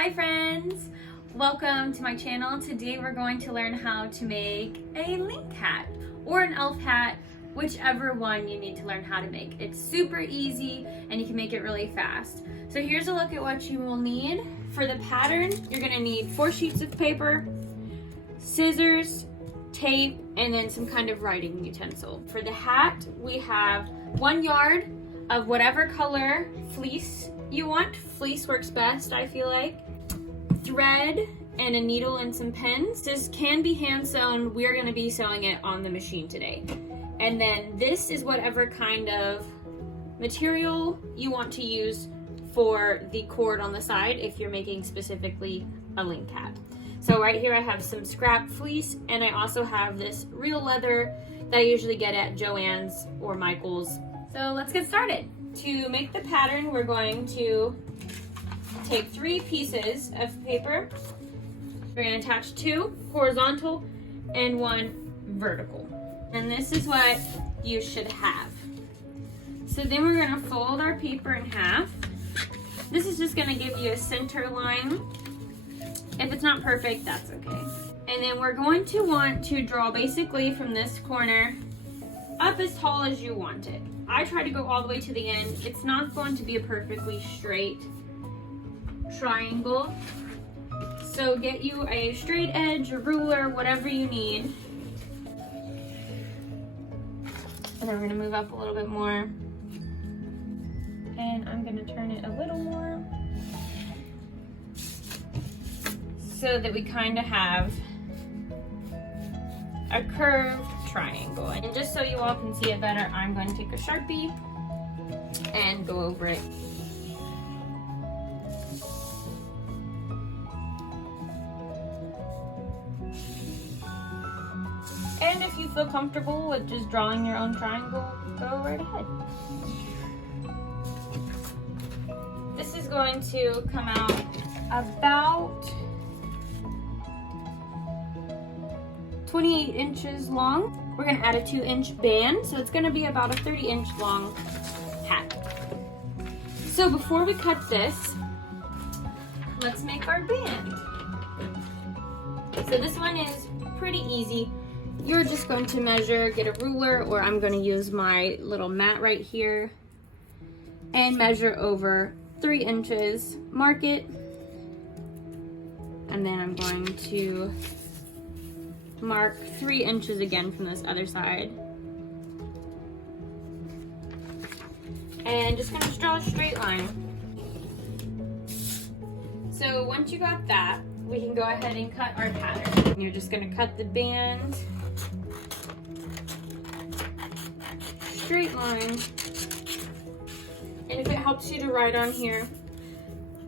Hi friends! Welcome to my channel. Today we're going to learn how to make a link hat or an elf hat, whichever one you need to learn how to make. It's super easy and you can make it really fast. So here's a look at what you will need. For the pattern, you're going to need 4 sheets of paper, scissors, tape, and then some kind of writing utensil. For the hat, we have 1 yard of whatever color fleece you want. Fleece works best, I feel like. Thread and a needle and some pins. This can be hand sewn. We're going to be sewing it on the machine today. And then this is whatever kind of material you want to use for the cord on the side if you're making specifically a link hat. So right here I have some scrap fleece, and I also have this real leather that I usually get at Joann's or Michael's. So let's get started. To make the pattern, we're going to take 3 pieces of paper. We're going to attach 2 horizontal and 1 vertical. And this is what you should have. So then we're going to fold our paper in half. This is just going to give you a center line. If it's not perfect, that's okay. And then we're going to want to draw basically from this corner up as tall as you want it. I try to go all the way to the end. It's not going to be a perfectly straight triangle. So get you a straight edge, a ruler, whatever you need. And then we're gonna move up a little bit more. And I'm gonna turn it a little more so that we kind of have a curved triangle. And just so you all can see it better, I'm going to take a Sharpie and go over it. And if you feel comfortable with just drawing your own triangle, go right ahead. This is going to come out about 28 inches long. We're going to add a 2-inch band, so it's going to be about a 30-inch long hat. So before we cut this, let's make our band. So this one is pretty easy. You're just going to measure, get a ruler, or I'm going to use my little mat right here and measure over 3 inches, mark it, and then I'm going to mark 3 inches again from this other side. And just going to draw a straight line. So once you got that, we can go ahead and cut our pattern. You're just going to cut the band, straight line. And if it helps you to write on here,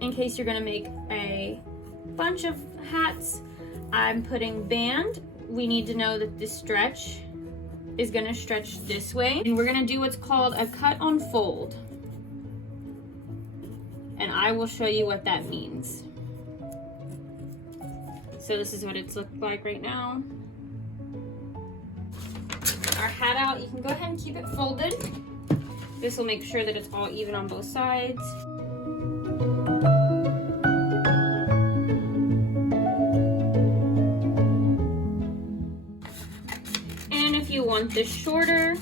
in case you're going to make a bunch of hats, I'm putting band. We need to know that this stretch is going to stretch this way. And we're going to do what's called a cut on fold. And I will show you what that means. So this is what it's looked like right now. Our hat out, you can go ahead and keep it folded. This will make sure that it's all even on both sides. And if you want this shorter,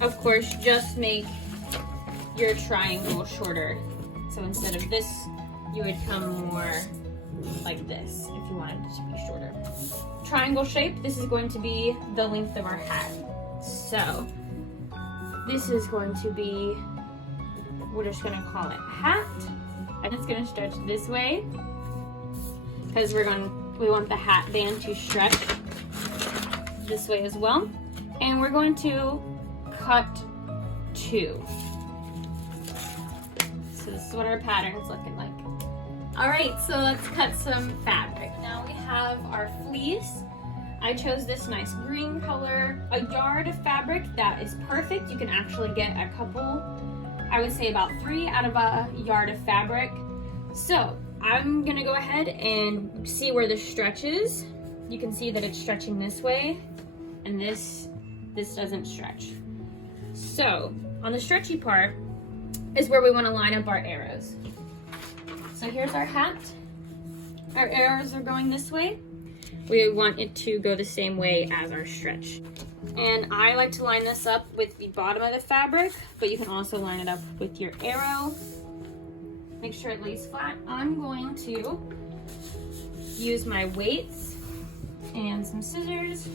of course, just make your triangle shorter. So instead of this, you would come more like this if you wanted it to be shorter. Triangle shape, this is going to be the length of our hat. So this is going to be, we're just going to call it hat, and it's going to stretch this way because we want the hat band to stretch this way as well. And we're going to cut 2. So this is what our pattern is looking like. All right, so let's cut some fabric. Now we have our fleece. I chose this nice green color. A yard of fabric, that is perfect. You can actually get a couple, I would say about 3 out of a yard of fabric. So I'm gonna go ahead and see where this stretches. You can see that it's stretching this way, and this doesn't stretch. So on the stretchy part is where we wanna line up our arrows. So here's our hat. our arrows are going this way, we want it to go the same way as our stretch. And I like to line this up with the bottom of the fabric, but you can also line it up with your arrow. Make sure it lays flat. I'm going to use my weights and some scissors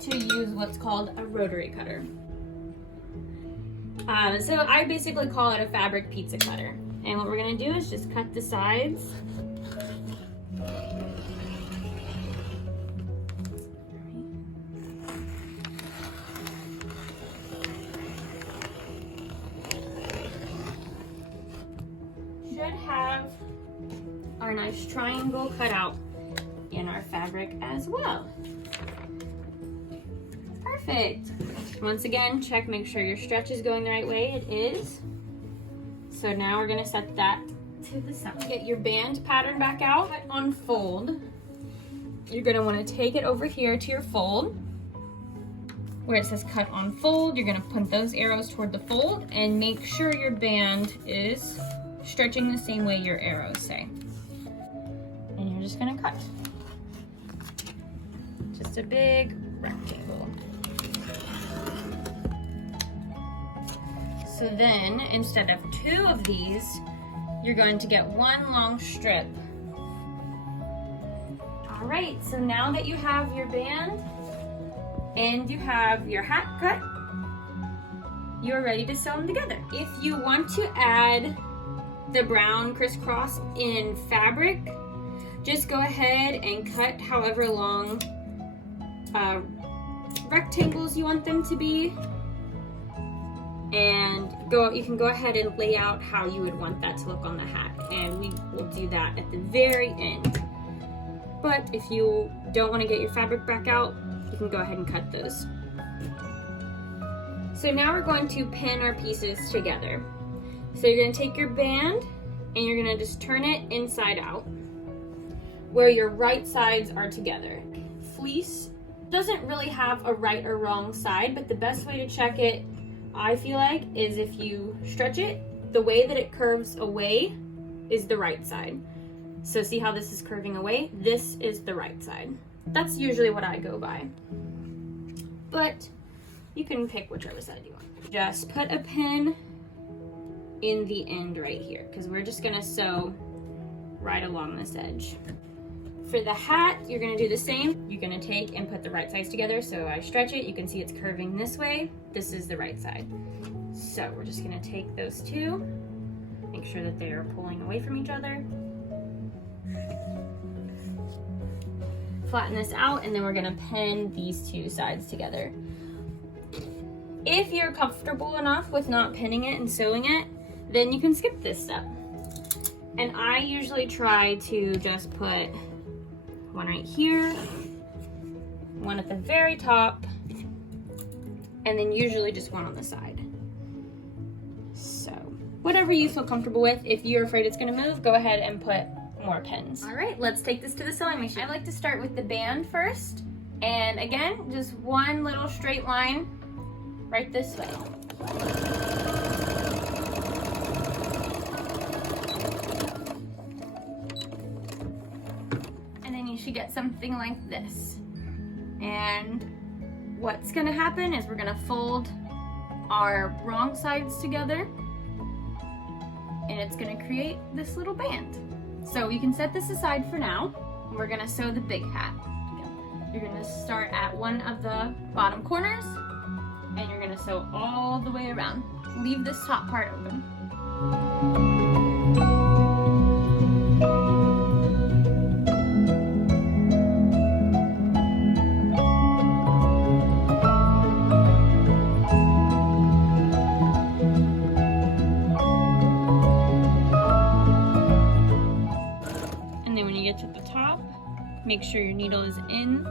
to use what's called a rotary cutter. So I basically call it a fabric pizza cutter. And what we're gonna do is just cut the sides. Should have our nice triangle cut out in our fabric as well. Perfect. Once again, check, make sure your stretch is going the right way. It is. So now we're gonna set that to the side. Get your band pattern back out. Cut on fold. You're gonna wanna take it over here to your fold. Where it says cut on fold, you're gonna put those arrows toward the fold and make sure your band is stretching the same way your arrows say. And you're just gonna cut. Just a big rectangle. So then, instead of 2 of these, you're going to get 1 long strip. All right, so now that you have your band and you have your hat cut, you're ready to sew them together. If you want to add the brown crisscross in fabric, just go ahead and cut however long rectangles you want them to be, and you can go ahead and lay out how you would want that to look on the hat, and we will do that at the very end. But if you don't want to get your fabric back out, you can go ahead and cut those. So now we're going to pin our pieces together. So you're going to take your band and you're going to just turn it inside out where your right sides are together. Fleece doesn't really have a right or wrong side, but the best way to check it, I feel like, is if you stretch it, the way that it curves away is the right side. So see how this is curving away? This is the right side. That's usually what I go by. But you can pick whichever side you want. Just put a pin in the end right here, because we're just gonna sew right along this edge. For the hat, you're gonna do the same. You're gonna take and put the right sides together. So I stretch it, you can see it's curving this way. This is the right side. So we're just gonna take those two, make sure that they are pulling away from each other. Flatten this out, and then we're gonna pin these two sides together. If you're comfortable enough with not pinning it and sewing it, then you can skip this step. And I usually try to just put one right here, one at the very top, and then usually just one on the side. So whatever you feel comfortable with. If you're afraid it's gonna move, go ahead and put more pins. All right, let's take this to the sewing machine. I like to start with the band first. And again, just one little straight line right this way. And then you should get something like this. And what's gonna happen is we're gonna fold our wrong sides together, and it's gonna create this little band. So you can set this aside for now. We're gonna sew the big hat together. You're gonna start at one of the bottom corners, and you're gonna sew all the way around. Leave this top part open. To the top, make sure your needle is in,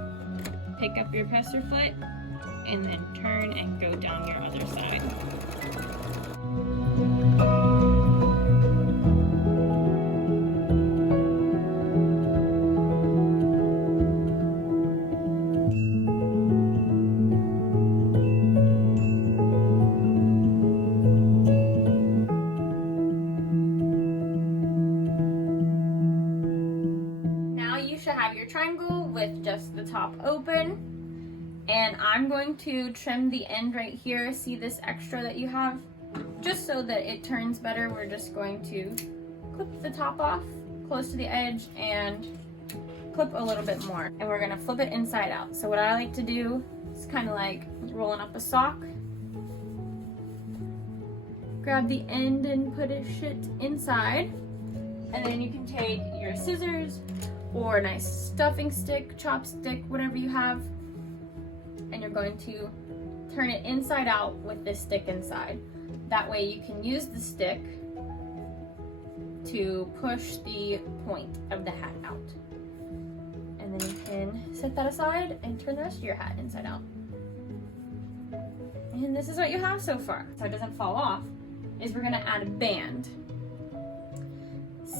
pick up your presser foot, and then turn and go down your other side. have your triangle with just the top open, and I'm going to trim the end right here. See this extra that you have? Just so that it turns better, we're just going to clip the top off close to the edge and clip a little bit more. And we're gonna flip it inside out. So what I like to do is kind of like rolling up a sock. Grab the end and put it inside. And then you can take your scissors or a nice stuffing stick, chopstick, whatever you have. And you're going to turn it inside out with this stick inside. That way you can use the stick to push the point of the hat out. And then you can set that aside and turn the rest of your hat inside out. And this is what you have so far. So it doesn't fall off, is we're gonna add a band.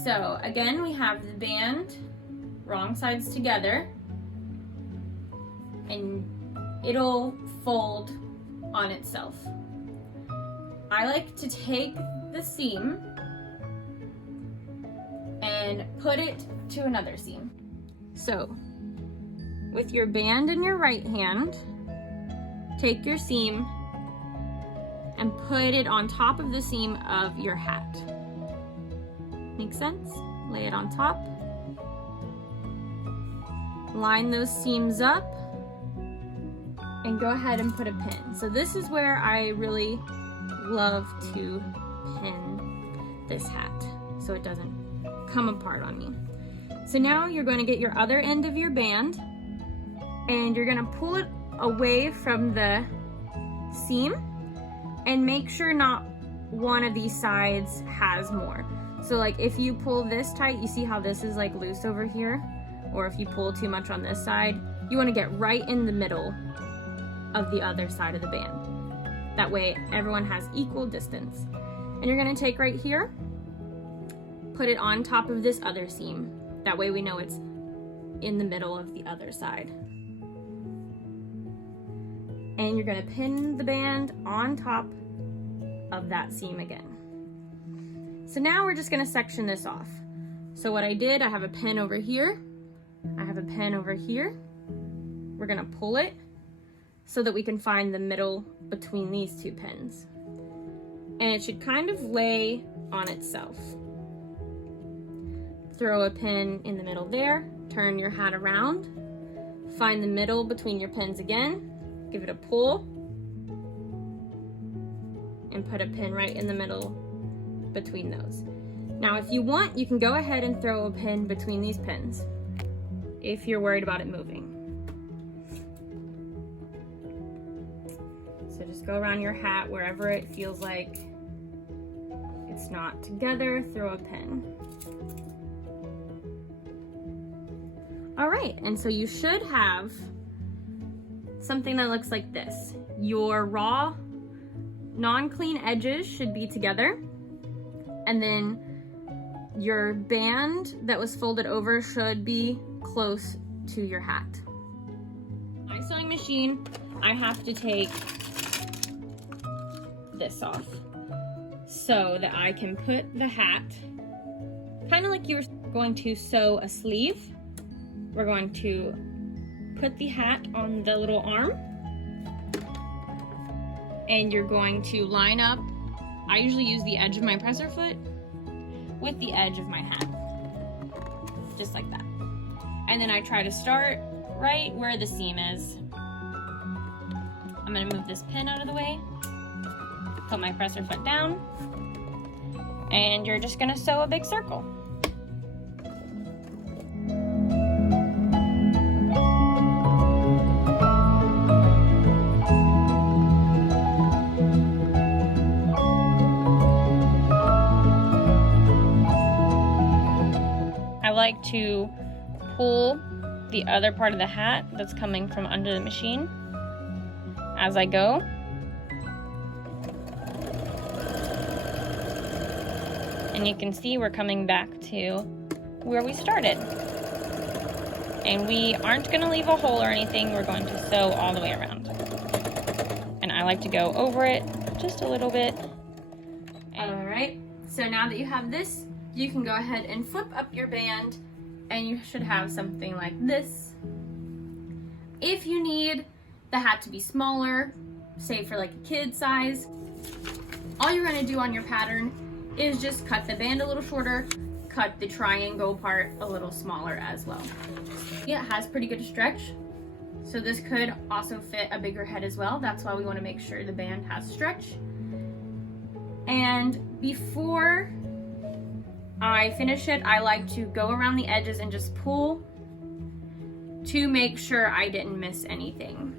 So again, we have the band, wrong sides together, and it'll fold on itself. I like to take the seam and put it to another seam. So with your band in your right hand, take your seam and put it on top of the seam of your hat. Make sense? Lay it on top. Line those seams up and go ahead and put a pin. So this is where I really love to pin this hat so it doesn't come apart on me. So now you're going to get your other end of your band and you're going to pull it away from the seam and make sure not one of these sides has more. So like if you pull this tight, you see how this is like loose over here? Or if you pull too much on this side, you want to get right in the middle of the other side of the band. That way everyone has equal distance. And you're going to take right here, put it on top of this other seam. That way we know it's in the middle of the other side. And you're going to pin the band on top of that seam again. So now we're just going to section this off. So what I did, I have a pin over here. I have a pin over here. We're going to pull it so that we can find the middle between these two pins. And it should kind of lay on itself. Throw a pin in the middle there, turn your hat around, find the middle between your pins again, give it a pull, and put a pin right in the middle between those. Now if you want, you can go ahead and throw a pin between these pins if you're worried about it moving. So just go around your hat wherever it feels like it's not together, throw a pin. All right, and so you should have something that looks like this. Your raw, non-clean edges should be together, and then your band that was folded over should be close to your hat. My sewing machine, I have to take this off so that I can put the hat, kind of like you're going to sew a sleeve. We're going to put the hat on the little arm, and you're going to line up. I usually use the edge of my presser foot with the edge of my hat, just like that. And then I try to start right where the seam is. I'm gonna move this pin out of the way, put my presser foot down, and you're just gonna sew a big circle. I like to pull the other part of the hat that's coming from under the machine as I go. And you can see we're coming back to where we started. And we aren't going to leave a hole or anything. We're going to sew all the way around. And I like to go over it just a little bit. All right, so now that you have this, you can go ahead and flip up your band and you should have something like this. If you need the hat to be smaller, say for like a kid size, all you're gonna do on your pattern is just cut the band a little shorter, cut the triangle part a little smaller as well. Yeah, it has pretty good stretch. So this could also fit a bigger head as well. That's why we want to make sure the band has stretch. And before I finish it, I like to go around the edges and just pull to make sure I didn't miss anything.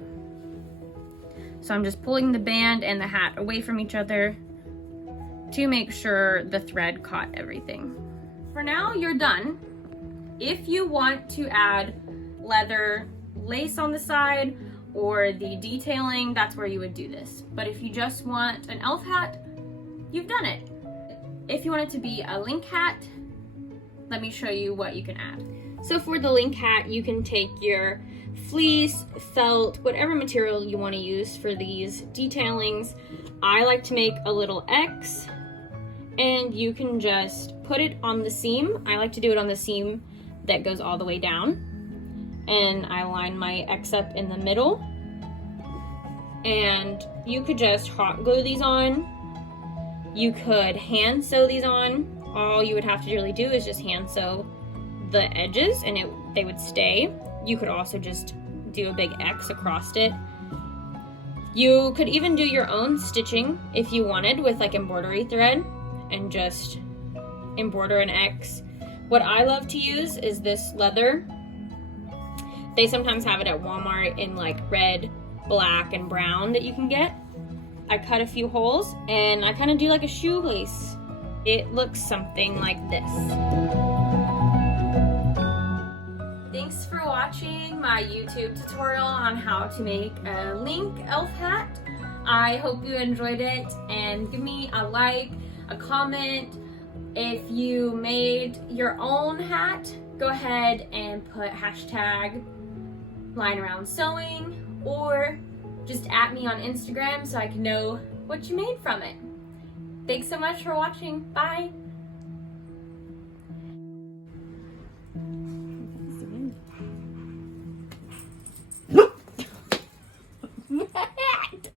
So I'm just pulling the band and the hat away from each other to make sure the thread caught everything. For now, you're done. If you want to add leather lace on the side or the detailing, that's where you would do this. But if you just want an elf hat, you've done it. If you want it to be a link hat, let me show you what you can add. So for the link hat, you can take your fleece, felt, whatever material you want to use for these detailings. I like to make a little X, and you can just put it on the seam. I like to do it on the seam that goes all the way down. And I line my X up in the middle. And you could just hot glue these on. You could hand sew these on. All you would have to really do is just hand sew the edges and they would stay. You could also just do a big X across it. You could even do your own stitching if you wanted with like embroidery thread and just embroider an X. What I love to use is this leather. They sometimes have it at Walmart in like red, black, and brown that you can get. I cut a few holes and I kind of do like a shoelace. It looks something like this. Thanks for watching my YouTube tutorial on how to make a link elf hat. I hope you enjoyed it, and give me a like, a comment. If you made your own hat, go ahead and put hashtag line around sewing, or just at me on Instagram so I can know what you made from it. Thanks so much for watching. Bye.